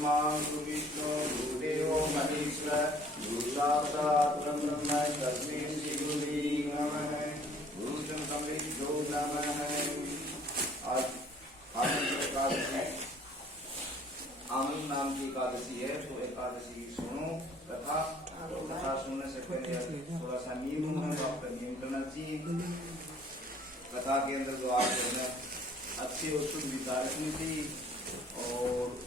ब्रह्मा विष्णु गुरुदेवो महेश्वर गुरु साक्षात् ब्रह्म तस्मै श्री गुरुवे नमः। गुरु संकल्पितो नमः। आज एकादशी आमन नाम की एकादशी है, तो एकादशी की सुनो कथा। कथा सुनने से पहले थोड़ा सा नियम है, तो आपका नियम करना चाहिए। कथा के अंदर जो आप हमें अच्छे और शुद्ध विचार रखनी चाहिए, और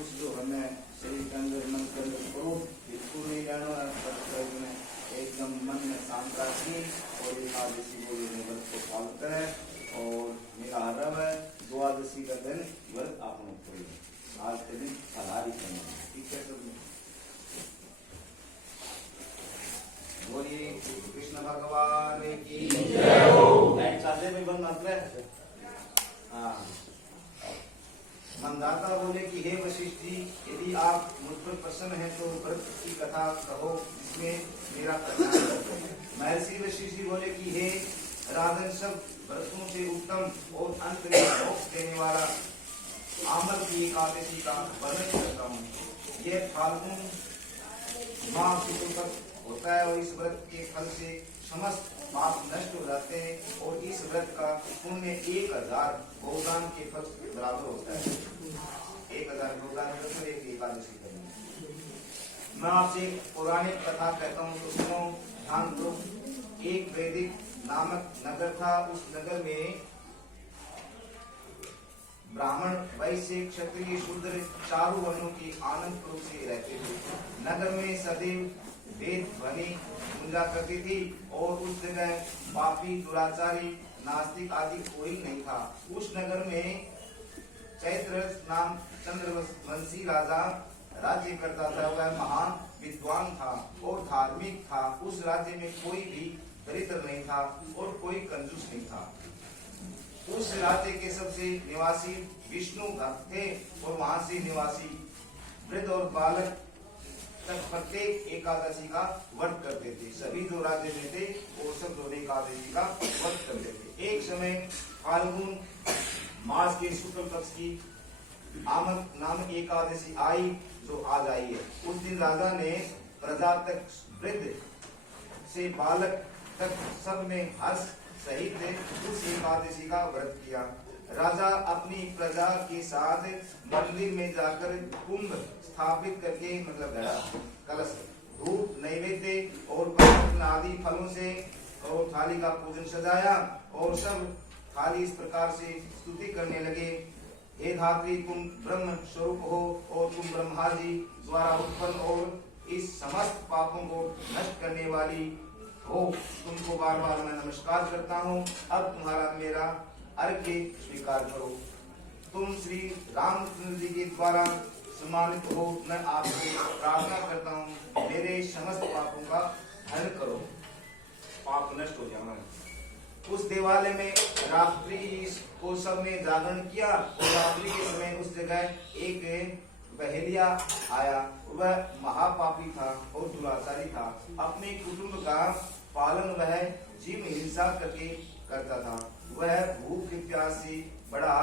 उस जो हमें शरीर के अंदर मन के अंदर करो बिल्कुल नहीं जाना है, एकदम मन में शांत रखिए और एकादशी को व्रत को पालन करें। और मेरा आरव है द्वादशी का दिन व्रत आप लोग करेंगे, आज के दिन फलाहारी करना, ठीक है सब। बोलिए कृष्ण भगवान की जय हो। चाहते में बंद मात्र हाँ। मंदाता बोले कि हे वशिष्ठ जी, यदि आप मुझ पर प्रसन्न हैं तो व्रत की कथा कहो जिसमें मेरा कल्याण हो। महर्षि वशिष्ठ जी बोले कि हे राजन, सब व्रतों से उत्तम और अंत में मोक्ष देने वाला आमल की एकादशी का वर्णन करता हूँ। यह फाल्गुन माह शुक्ल पक्ष होता है और इस व्रत के फल से समस्त पाप नष्ट हो जाते हैं, और इस व्रत का पुण्य 1000 गोदान के फल के बराबर होता है। 1000 गोदान एक एकादशी करनी। मैं आपसे पौराणिक कथा कहता हूँ तो सुनो, ध्यान दो। एक वैदिक नामक नगर था। उस नगर में ब्राह्मण, वैश्य, क्षत्रिय, शूद्र चारों वर्णों की आनंद रूप से रहते थे। नगर में सदैव वेद ध्वनि गुंजा करती थी, और उस जगह पापी, दुराचारी, नास्तिक आदि कोई नहीं था। उस नगर में चैत्ररथ नाम चंद्रवंशी राजा राज्य करता था। वह महान विद्वान था और धार्मिक था। उस राज्य में कोई भी दरिद्र नहीं था और कोई कंजूस नहीं था। उस राज्य के सबसे निवासी विष्णु भक्त थे, और वहां से निवासी वृद्ध और बालक तक प्रत्येक एकादशी का व्रत करते थे। सभी जो राज्य में थे वो सब लोग एकादशी का व्रत करते थे। एक समय फाल्गुन मास के शुक्ल पक्ष की आमन नामक एकादशी आई, जो आज आई है। उस दिन राजा ने प्रजा तक, वृद्ध से बालक तक सब में हर्ष सहित उस एकादशी का व्रत किया। राजा अपनी प्रजा के साथ मंदिर में जाकर कुंभ स्थापित करके, मतलब कलश, धूप, नैवेद्य और आदि फलों से और थाली का पूजन सजाया, और सब थाली इस प्रकार से स्तुति करने लगे। हे धात्री, तुम ब्रह्म स्वरूप हो और तुम ब्रह्मा जी द्वारा उत्पन्न और इस समस्त पापों को नष्ट करने वाली हो। तुमको बार बार मैं नमस्कार करता हूँ। अब तुम्हारा मेरा अर्घ्य स्वीकार करो। तुम श्री रामचंद्र जी के द्वारा सम्मानित हो। मैं आपसे प्रार्थना करता हूँ, मेरे समस्त पापों का हरण करो, पाप नष्ट हो जाए। उस देवालय में रात्रि को सबने जागरण किया, और रात्रि के समय उस जगह एक बहेलिया आया। वह महापापी था और दुराचारी था। अपने कुटुंब का पालन वह जीव हिंसा करके करता था। वह भूख प्यास से बड़ा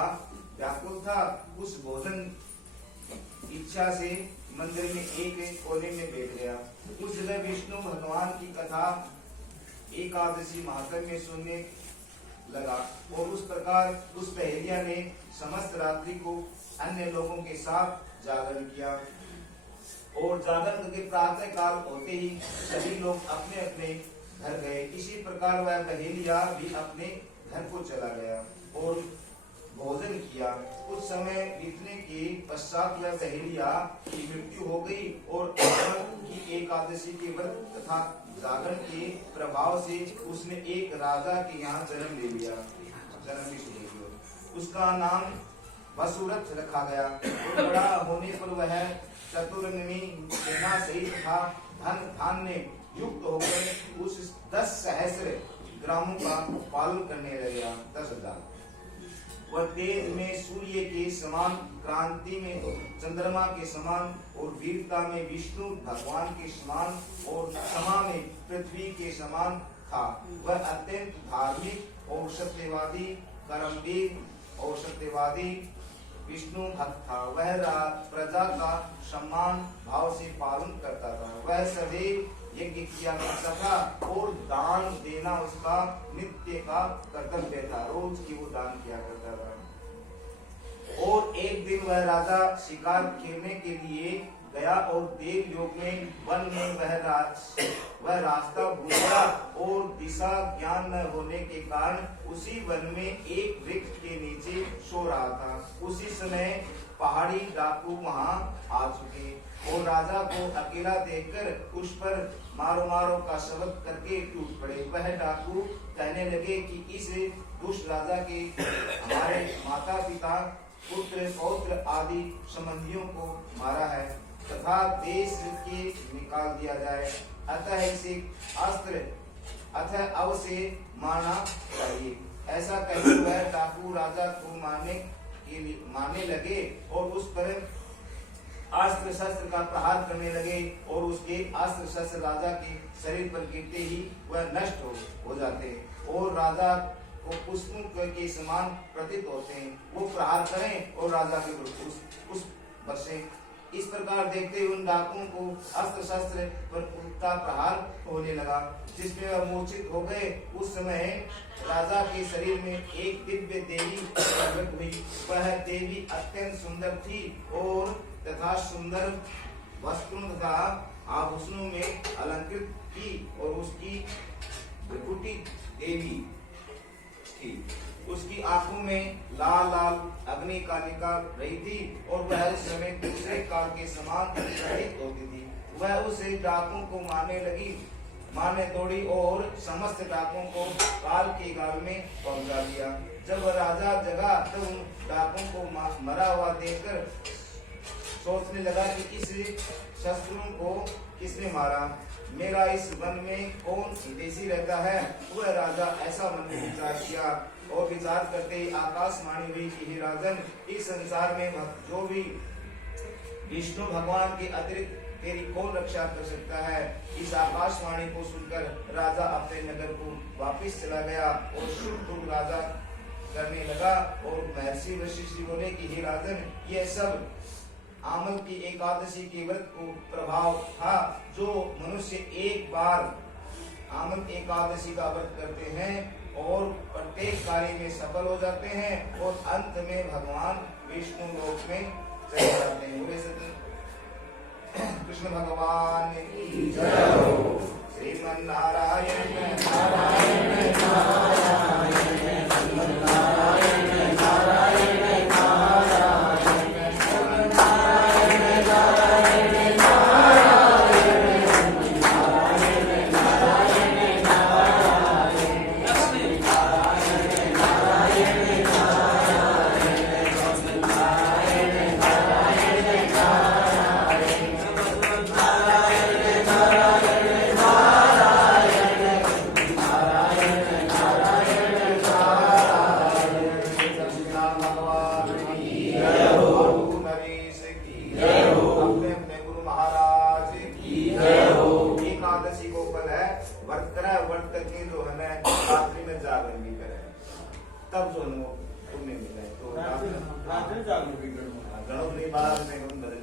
व्याकुल था। उस भोजन इच्छा से मंदिर में एक कोने में बैठ गया। उस जगह विष्णु भगवान की कथा एकादशी महात्म्य में सुनने लगा, और उस प्रकार उस बहेलिया ने समस्त रात्रि को अन्य लोगों के साथ जागरण किया, और जागरण के प्रातः काल होते ही सभी लोग अपने अपने घर गए। इसी प्रकार वह बहेलिया भी अपने घर को चला गया और भोजन किया। कुछ समय बीतने के पश्चात वह बहेलिया की मृत्यु हो गई, और की एकादशी के व्रत तथा जागरण के प्रभाव से उसने एक राजा के यहाँ जन्म ले लिया। उसका नाम वसुरथ रखा गया। बड़ा होने पर वह चतुरंगी सेना सहित था धन धान्य युक्त होकर उस 10 सहस्र ग्रामों का पालन करने लगा। 10,000। वह तेज में सूर्य के समान, क्रांति में चंद्रमा के समान, और वीरता में विष्णु भगवान के समान, और क्षमा में पृथ्वी के समान था। वह अत्यंत धार्मिक और सत्यवादी, कर्मवीर और सत्यवादी विष्णु भक्त था। वह प्रजा का सम्मान भाव से पालन करता था। वह सदैव यज्ञ किया करता था और दान देना उसका नित्य का कर्तव्य था। रोज की वो दान किया करता था। और एक दिन वह राजा शिकार खेलने के लिए गया और देवलोक में वन में वह रास्ता भूल गया और दिशा ज्ञान न होने के कारण उसी वन में एक वृक्ष के नीचे सो रहा था। उसी समय पहाड़ी डाकू वहां आ चुके और राजा को अकेला देखकर उस पर मारो मारो का शब्द करके टूट पड़े। वह डाकू कहने लगे कि इस दुष्ट राजा के हमारे माता पिता पुत्र पौत्र आदि संबंधियों को मारा है तथा देश के निकाल दिया जाए, अतः इसे अब से मारना चाहिए। ऐसा कहकर वह डाकू राजा को मारने लगे और उस पर अस्त्र शस्त्र का प्रहार करने लगे और उसके अस्त्र शस्त्र राजा के शरीर पर गिरते ही वह नष्ट हो जाते और राजा को पुष्पों के समान प्रतीत होते हैं। वो प्रहार करें और राजा के पुष्प बरसे। इस प्रकार देखते हुए उन डाकुओं को अस्त्र शस्त्र पर उल्टा प्रहार होने लगा, जिसमें वह मूर्छित हो गए। उस समय राजा के शरीर में एक दिव्य देवी प्रकट हुई। वह देवी अत्यंत सुंदर थी और तथा सुंदर वस्त्रों तथा आभूषणों में अलंकृत थी और उसकी भ्रुकुटी देवी थी। उसकी आंखों में लाल लाल अग्नि का निकाल रही थी और वह उस समय दूसरे काल के समान प्रतीत होती थी। वह उस डाकुओं को मारने दौड़ी और समस्त डाकुओं को काल के गाल में पहुंचा दिया। जब राजा जगा तो उन डाकुओं को मरा हुआ देखकर सोचने लगा कि इस शस्त्रों को किसने मारा, मेरा इस वन में कौन हितैषी रहता है। वह राजा ऐसा मन में विचार किया और विचार करते ही आकाशवाणी हुई कि हे राजन, इस संसार में जो भी विष्णु भगवान के अतिरिक्त तेरी कौन रक्षा कर सकता है। इस आकाशवाणी को सुनकर राजा अपने नगर को वापस चला गया और शुभ राजा करने लगा। और महर्षि वशिष्ठ बोले कि हे राजन, यह सब आमल की एकादशी के व्रत को प्रभाव था। जो मनुष्य एक बार आमल एकादशी का व्रत करते हैं और प्रत्येक कार्य में सफल हो जाते हैं और अंत में भगवान विष्णु लोक में चले जाते हैं। बोले कृष्ण भगवान की जय हो। श्रीमन नारायण नारायण नारायण नारायण नारायण तब जो पुण्य मिला है। तो गणों ने बाहर में बदल